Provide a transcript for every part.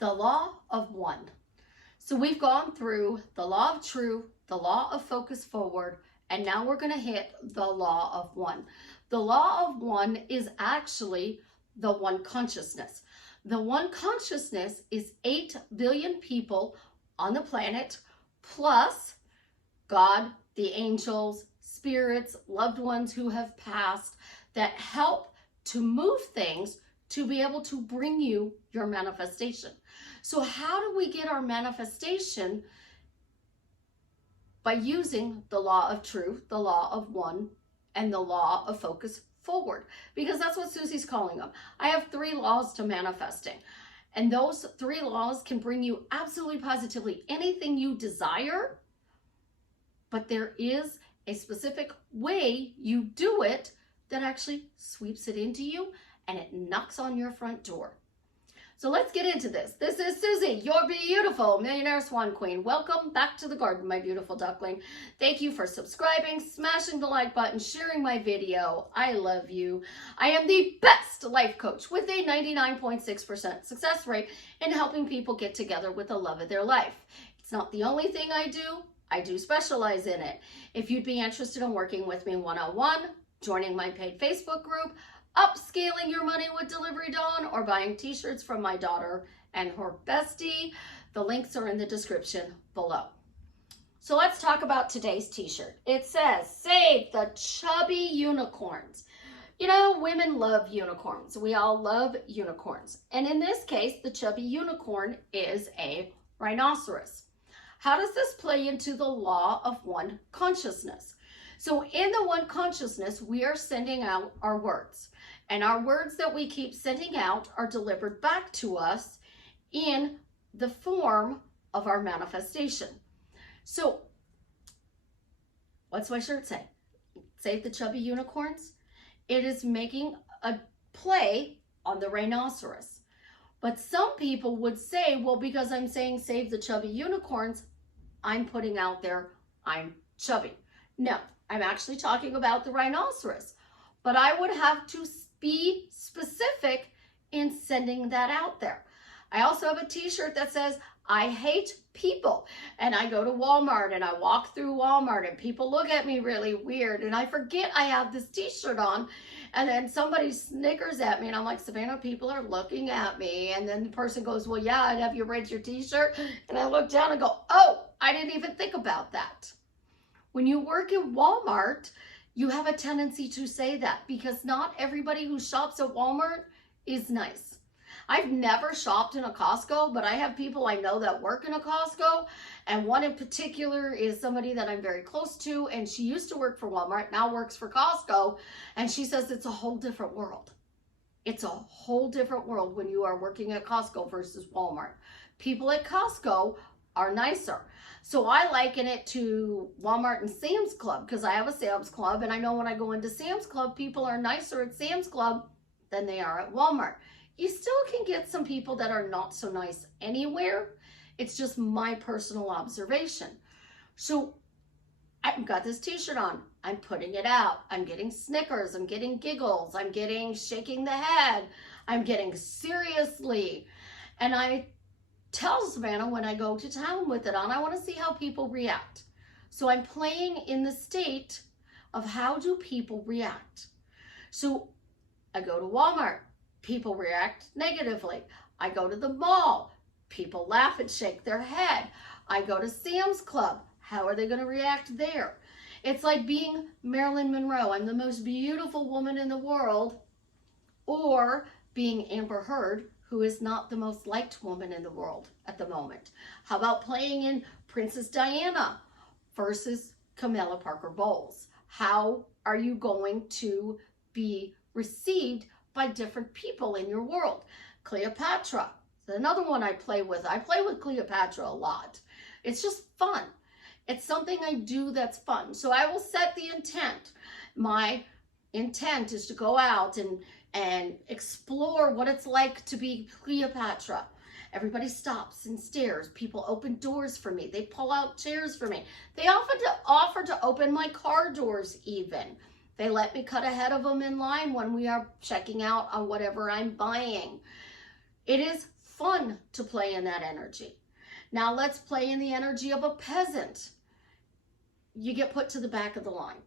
the law of one. So we've gone through the law of true, the law of focus forward, and now we're going to hit the law of one. The law of one is actually the one consciousness. The one consciousness is 8 billion people on the planet, plus God, the angels, spirits, loved ones who have passed, that help to move things to be able to bring you your manifestation. So how do we get our manifestation? By using the law of truth, the law of one, and the law of focus forward, because that's what Susie's calling them. I have 3 laws to manifesting, and those 3 laws can bring you absolutely positively anything you desire, but there is a specific way you do it that actually sweeps it into you and it knocks on your front door. So let's get into this. This is Susie, your beautiful Millionaire Swan Queen. Welcome back to the garden, my beautiful duckling. Thank you for subscribing, smashing the like button, sharing my video. I love you. I am the best life coach with a 99.6% success rate in helping people get together with the love of their life. It's not the only thing I do specialize in it. If you'd be interested in working with me one-on-one, joining my paid Facebook group, upscaling your money with Delivery Dawn, or buying t-shirts from my daughter and her bestie, the links are in the description below. So let's talk about today's t-shirt. It says, save the chubby unicorns. You know, women love unicorns. We all love unicorns. And in this case, the chubby unicorn is a rhinoceros. How does this play into the law of one consciousness? So in the one consciousness, we are sending out our words. And our words that we keep sending out are delivered back to us in the form of our manifestation. So what's my shirt say? Save the chubby unicorns? It is making a play on the rhinoceros. But some people would say, well, because I'm saying save the chubby unicorns, I'm putting out there, I'm chubby. No, I'm actually talking about the rhinoceros. But I would have to be specific in sending that out there. I also have a t-shirt that says, I hate people. And I go to Walmart and I walk through Walmart and people look at me really weird. And I forget I have this t-shirt on. And then somebody snickers at me and I'm like, Savannah, people are looking at me. And then the person goes, well, yeah, I'd have you read your t-shirt. And I look down and go, oh, I didn't even think about that. When you work in Walmart, you have a tendency to say that because not everybody who shops at Walmart is nice. I've never shopped in a Costco, but I have people I know that work in a Costco. And one in particular is somebody that I'm very close to. And she used to work for Walmart, now works for Costco. And she says it's a whole different world. It's a whole different world when you are working at Costco versus Walmart. People at Costco are nicer. So I liken it to Walmart and Sam's Club because I have a Sam's Club and I know when I go into Sam's Club, people are nicer at Sam's Club than they are at Walmart. You still can get some people that are not so nice anywhere. It's just my personal observation. So I've got this t-shirt on. I'm putting it out. I'm getting snickers. I'm getting giggles. I'm getting shaking the head. I'm getting seriously. And I tell Savannah when I go to town with it on, I want to see how people react. So I'm playing in the state of how do people react. So I go to Walmart, people react negatively. I go to the mall, people laugh and shake their head. I go to Sam's Club, how are they going to react there? It's like being Marilyn Monroe, I'm the most beautiful woman in the world, or being Amber Heard, who is not the most liked woman in the world at the moment. How about playing in Princess Diana versus Camilla Parker Bowles? How are you going to be received by different people in your world? Cleopatra, another one I play with. I play with Cleopatra a lot. It's just fun. It's something I do that's fun. So I will set the intent. My intent is to go out and explore what it's like to be Cleopatra. Everybody stops and stares. People open doors for me. They pull out chairs for me. They offer to open my car doors even. They let me cut ahead of them in line when we are checking out on whatever I'm buying. It is fun to play in that energy. Now let's play in the energy of a peasant. You get put to the back of the line.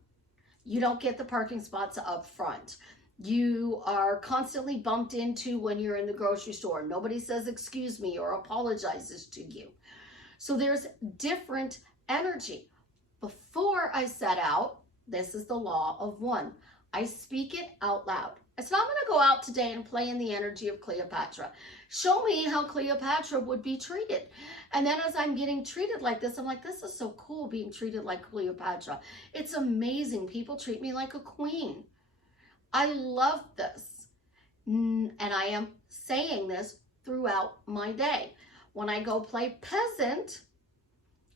You don't get the parking spots up front. You are constantly bumped into when you're in the grocery store. Nobody says excuse me or apologizes to you. So there's different energy. Before I set out, this is the law of one. I speak it out loud. I said, I'm going to go out today and play in the energy of Cleopatra. Show me how Cleopatra would be treated. And then as I'm getting treated like this, I'm like, this is so cool being treated like Cleopatra. It's amazing. People treat me like a queen. I love this. And I am saying this throughout my day. When I go play peasant,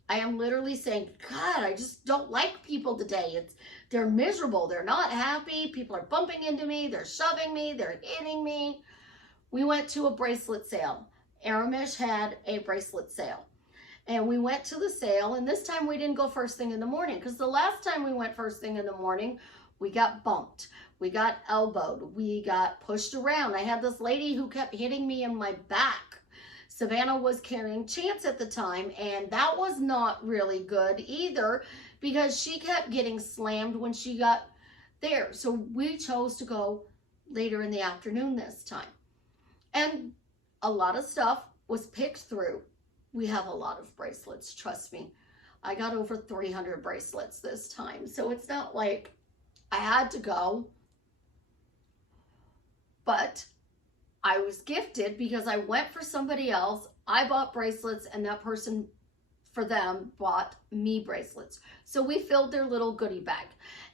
I am literally saying, God, I just don't like people today. They're miserable. They're not happy. People are bumping into me. They're shoving me. They're hitting me. We went to a bracelet sale. Aramish had a bracelet sale. And we went to the sale. And this time we didn't go first thing in the morning. Because the last time we went first thing in the morning, we got bumped. We got elbowed. We got pushed around. I had this lady who kept hitting me in my back. Savannah was carrying Chance at the time, and that was not really good either because she kept getting slammed when she got there. So we chose to go later in the afternoon this time. And a lot of stuff was picked through. We have a lot of bracelets, trust me. I got over 300 bracelets this time, so it's not like I had to go. But I was gifted because I went for somebody else. I bought bracelets and that person for them bought me bracelets. So we filled their little goodie bag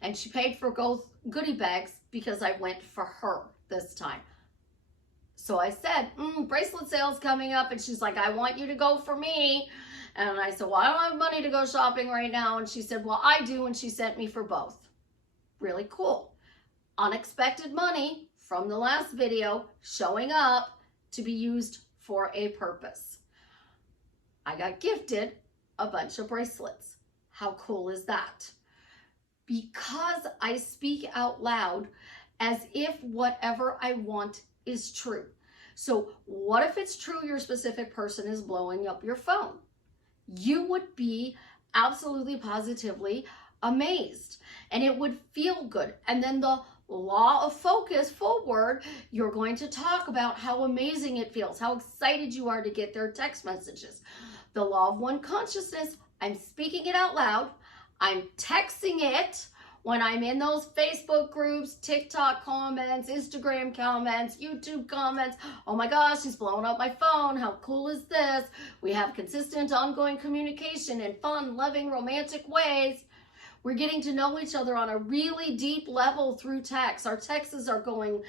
and she paid for both goodie bags because I went for her this time. So I said, bracelet sale's coming up. And she's like, I want you to go for me. And I said, well, I don't have money to go shopping right now. And she said, well, I do. And she sent me for both. Really cool. Unexpected money from the last video showing up to be used for a purpose. I got gifted a bunch of bracelets. How cool is that? Because I speak out loud as if whatever I want is true. So what if it's true your specific person is blowing up your phone? You would be absolutely positively amazed and it would feel good. And then the law of focus forward, you're going to talk about how amazing it feels, how excited you are to get their text messages. The law of one consciousness, I'm speaking it out loud. I'm texting it when I'm in those Facebook groups, TikTok comments, Instagram comments, YouTube comments. Oh my gosh, she's blowing up my phone. How cool is this? We have consistent, ongoing communication in fun, loving, romantic ways. We're getting to know each other on a really deep level through text. Our texts are going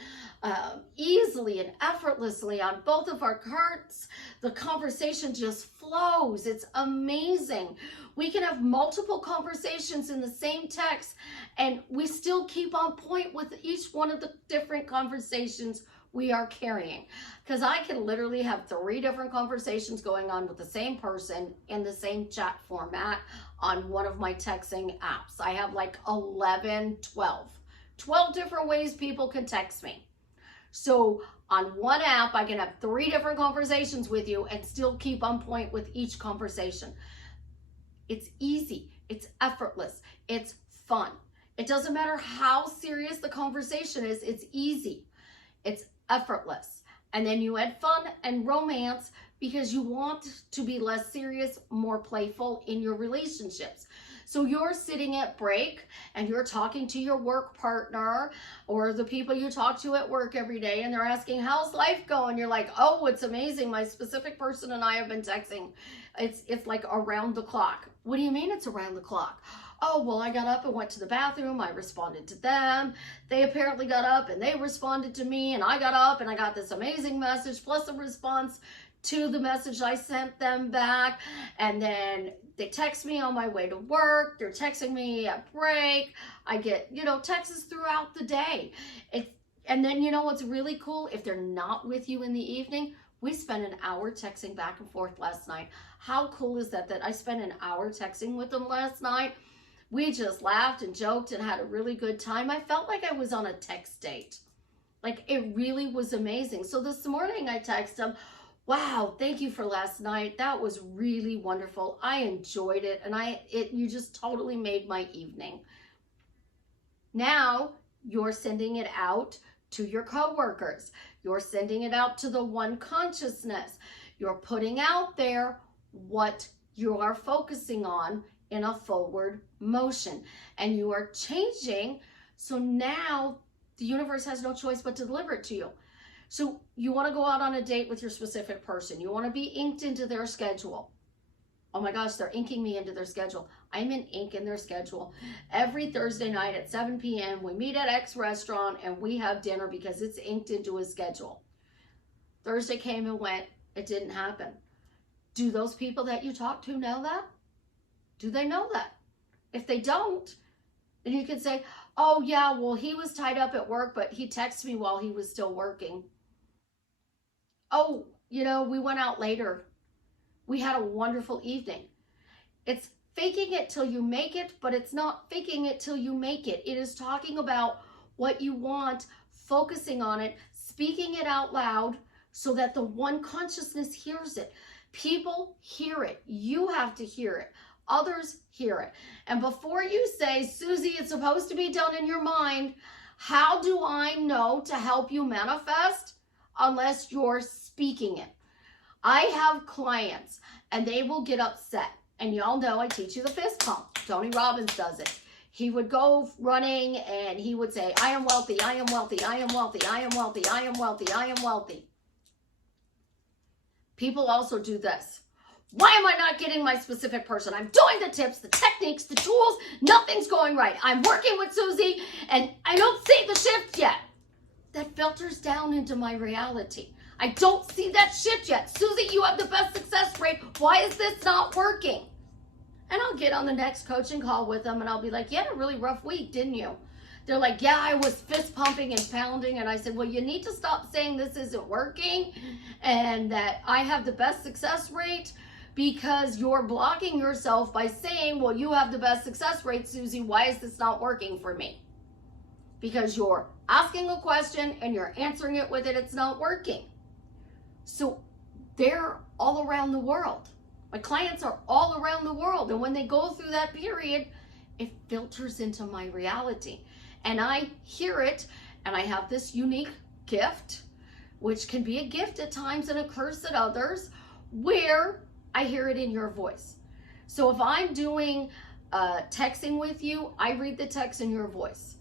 easily and effortlessly on both of our carts. The conversation just flows. It's amazing. We can have multiple conversations in the same text and we still keep on point with each one of the different conversations we are carrying. Because I can literally have 3 different conversations going on with the same person in the same chat format on one of my texting apps. I have like 12 different ways people can text me. So on one app, I can have 3 different conversations with you and still keep on point with each conversation. It's easy. It's effortless. It's fun. It doesn't matter how serious the conversation is. It's easy. It's effortless. And then you add fun and romance because you want to be less serious, more playful in your relationships. So you're sitting at break and you're talking to your work partner or the people you talk to at work every day and they're asking, how's life going? You're like, oh, it's amazing. My specific person and I have been texting. It's like around the clock. What do you mean it's around the clock? Oh, well, I got up and went to the bathroom. I responded to them. They apparently got up and they responded to me. And I got up and I got this amazing message plus a response to the message I sent them back. And then they text me on my way to work. They're texting me at break. I get, texts throughout the day. And then, what's really cool? If they're not with you in the evening, we spent an hour texting back and forth last night. How cool is that I spent an hour texting with them last night? We just laughed and joked and had a really good time. I felt like I was on a text date. Like it really was amazing. So this morning I texted them, Wow, thank you for last night. That was really wonderful. I enjoyed it, and you just totally made my evening. Now you're sending it out to your coworkers. You're sending it out to the one consciousness. You're putting out there what you are focusing on in a forward motion, and you are changing. So now the universe has no choice but to deliver it to you. So you want to go out on a date with your specific person. You want to be inked into their schedule. Oh my gosh, they're inking me into their schedule. I'm in ink in their schedule. Every Thursday night at 7 p.m., we meet at X restaurant and we have dinner because it's inked into his schedule. Thursday came and went. It didn't happen. Do those people that you talk to know that? Do they know that? If they don't, then you can say, oh yeah, well, he was tied up at work, but he texted me while he was still working. Oh, we went out later. We had a wonderful evening. It's faking it till you make it, but it's not faking it till you make it. It is talking about what you want, focusing on it, speaking it out loud so that the one consciousness hears it. People hear it. You have to hear it. Others hear it. And before you say, Susie, it's supposed to be done in your mind, how do I know to help you manifest? Unless you're speaking it. I have clients and they will get upset. And y'all know I teach you the fist pump. Tony Robbins does it. He would go running and he would say, I am wealthy, I am wealthy, I am wealthy, I am wealthy, I am wealthy, I am wealthy. People also do this. Why am I not getting my specific person? I'm doing the tips, the techniques, the tools. Nothing's going right. I'm working with Susie and I don't see the shift yet. That filters down into my reality. I don't see that shift yet. Susie, you have the best success rate. Why is this not working? And I'll get on the next coaching call with them and I'll be like, you had a really rough week, didn't you? They're like, yeah, I was fist pumping and pounding. And I said, well, you need to stop saying this isn't working and that I have the best success rate because you're blocking yourself by saying, well, you have the best success rate, Susie. Why is this not working for me? Because you're asking a question and you're answering it with it. It's not working. So they're all around the world. My clients are all around the world. And when they go through that period, it filters into my reality. And I hear it, and I have this unique gift, which can be a gift at times and a curse at others, where I hear it in your voice. So if I'm doing texting with you, I read the text in your voice.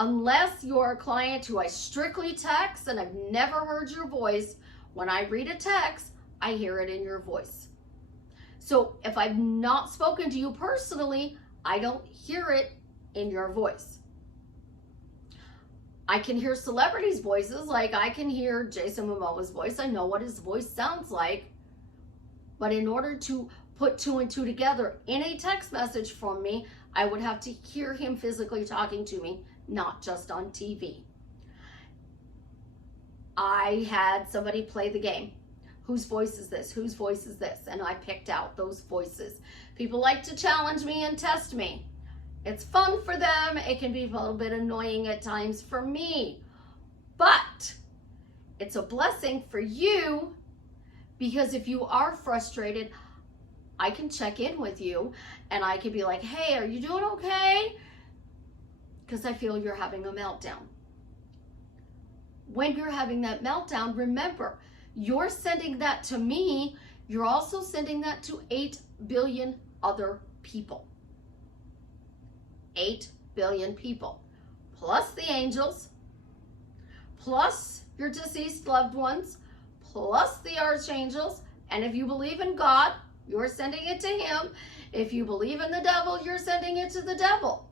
Unless you're a client who I strictly text and I've never heard your voice, when I read a text, I hear it in your voice. So if I've not spoken to you personally, I don't hear it in your voice. I can hear celebrities' voices, like I can hear Jason Momoa's voice. I know what his voice sounds like. But in order to put two and two together in a text message from me, I would have to hear him physically talking to me, not just on TV. I had somebody play the game. Whose voice is this? Whose voice is this? And I picked out those voices. People like to challenge me and test me. It's fun for them. It can be a little bit annoying at times for me. But it's a blessing for you because if you are frustrated, I can check in with you and I can be like, hey, are you doing okay? Because I feel you're having a meltdown. When you're having that meltdown, remember, you're sending that to me. You're also sending that to 8 billion other people. 8 billion people, plus the angels, plus your deceased loved ones, plus the archangels. And if you believe in God, you're sending it to him. If you believe in the devil, you're sending it to the devil.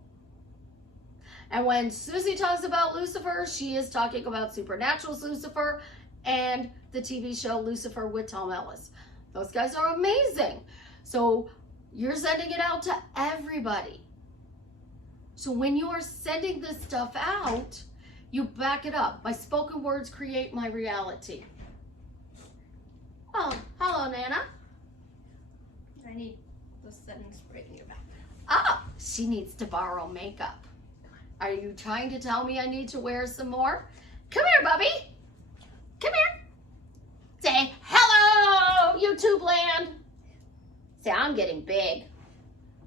And when Susie talks about Lucifer, she is talking about Supernatural's Lucifer and the TV show Lucifer with Tom Ellis. Those guys are amazing. So you're sending it out to everybody. So when you are sending this stuff out, you back it up. My spoken words create my reality. Oh, hello, Nana. I need the setting spray in your back. Ah, she needs to borrow makeup. Are you trying to tell me I need to wear some more? Come here, Bubby. Come here. Say hello. YouTube land. See, I'm getting big.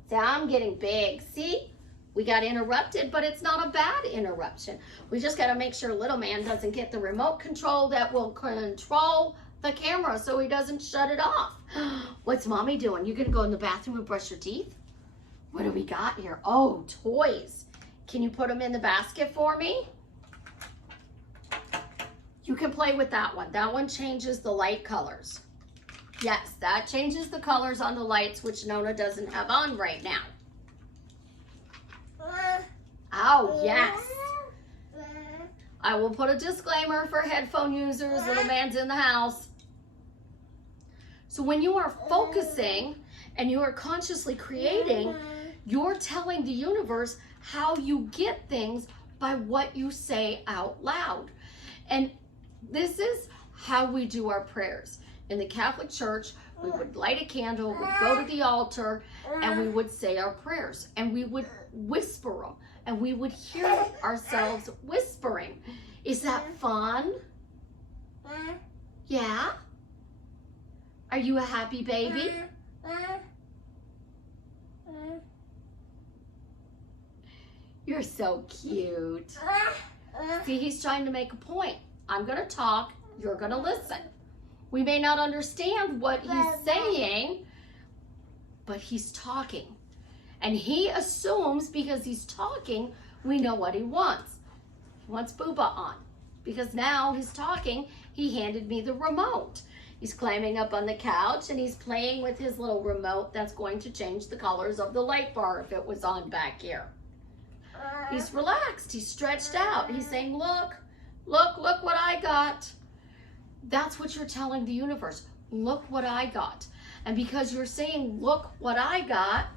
See, I'm getting big. See, we got interrupted, but it's not a bad interruption. We just got to make sure little man doesn't get the remote control that will control the camera so he doesn't shut it off. What's mommy doing? You gonna go in the bathroom and brush your teeth? What do we got here? Oh, toys. Can you put them in the basket for me? You can play with that one. That one changes the light colors. Yes, that changes the colors on the lights, which Nona doesn't have on right now. Oh, yes. I will put a disclaimer for headphone users. Little man's in the house. So when you are focusing and you are consciously creating, you're telling the universe how you get things by what you say out loud. And this is how we do our prayers. In the Catholic Church, we would light a candle, we'd go to the altar, and we would say our prayers. And we would whisper them. And we would hear ourselves whispering. Is that fun? Yeah? Are you a happy baby? You're so cute. See, he's trying to make a point. I'm going to talk, you're going to listen. We may not understand what he's saying, but he's talking. And he assumes because he's talking, we know what he wants. He wants Booba on. Because now he's talking, he handed me the remote. He's climbing up on the couch and he's playing with his little remote that's going to change the colors of the light bar if it was on back here. He's relaxed, he's stretched out. He's saying, look, look, look what I got. That's what you're telling the universe. Look what I got. And because you're saying, look what I got,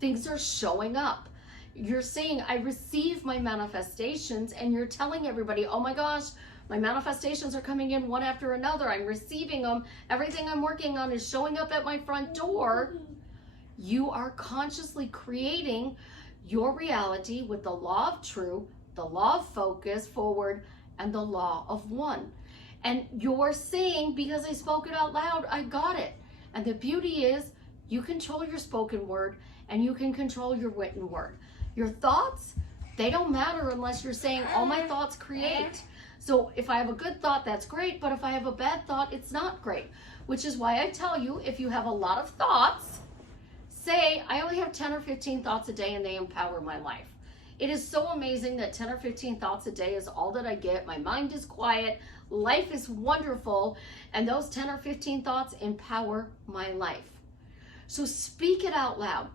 things are showing up. You're saying, I receive my manifestations, and you're telling everybody, oh my gosh, my manifestations are coming in one after another. I'm receiving them. Everything I'm working on is showing up at my front door. You are consciously creating your reality with the law of true, the law of focus, forward, and the law of one. And you're saying, because I spoke it out loud, I got it. And the beauty is, you control your spoken word, and you can control your written word. Your thoughts, they don't matter unless you're saying, all my thoughts create. So if I have a good thought, that's great. But if I have a bad thought, it's not great. Which is why I tell you, if you have a lot of thoughts, say, I only have 10 or 15 thoughts a day and they empower my life. It is so amazing that 10 or 15 thoughts a day is all that I get. My mind is quiet. Life is wonderful. And those 10 or 15 thoughts empower my life. So speak it out loud.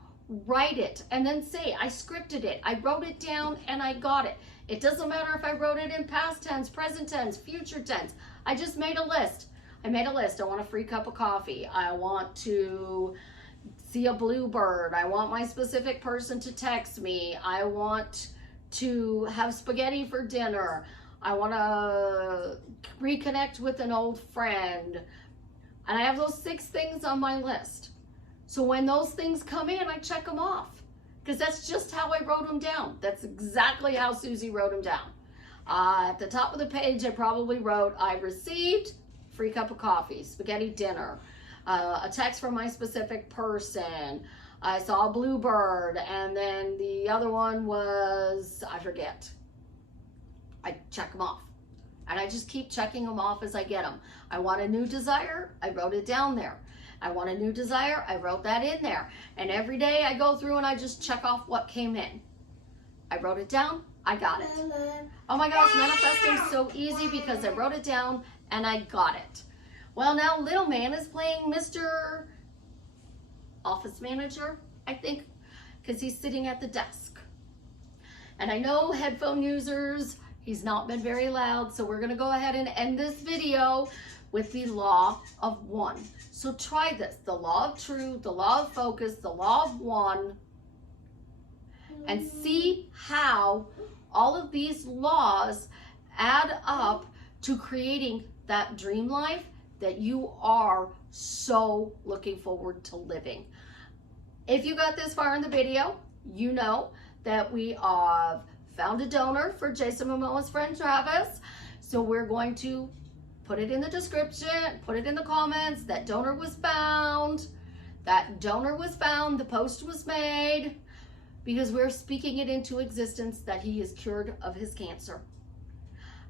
Write it and then say, I scripted it. I wrote it down and I got it. It doesn't matter if I wrote it in past tense, present tense, future tense. I just made a list. I made a list. I want a free cup of coffee. I want to see a bluebird. I want my specific person to text me. I want to have spaghetti for dinner. I want to reconnect with an old friend. And I have those 6 things on my list. So when those things come in, I check them off. Because that's just how I wrote them down. That's exactly how Susie wrote them down. At the top of the page, I probably wrote, I received free cup of coffee, spaghetti dinner, a text from my specific person, I saw a bluebird, and then the other one was, I forget. I check them off. And I just keep checking them off as I get them. I want a new desire, I wrote it down there. I want a new desire, I wrote that in there. And every day I go through and I just check off what came in. I wrote it down, I got it. Oh my gosh, manifesting is so easy because I wrote it down and I got it. Well, now little man is playing Mr. Office Manager, I think, because he's sitting at the desk. And I know headphone users, he's not been very loud, so we're gonna go ahead and end this video with the law of one. So try this, the law of true, the law of focus, the law of one, and see how all of these laws add up to creating that dream life that you are so looking forward to living. If you got this far in the video, you know that we have found a donor for Jason Momoa's friend Travis. So we're going to Put it in the description, put it in the comments. That donor was found. That donor was found. The post was made because we're speaking it into existence that he is cured of his cancer.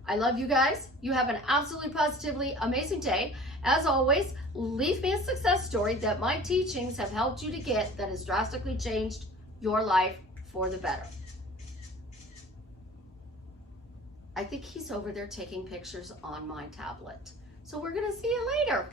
I love you guys. You have an absolutely positively amazing day. As always, leave me a success story that my teachings have helped you to get that has drastically changed your life for the better. I think he's over there taking pictures on my tablet. So we're going to see you later.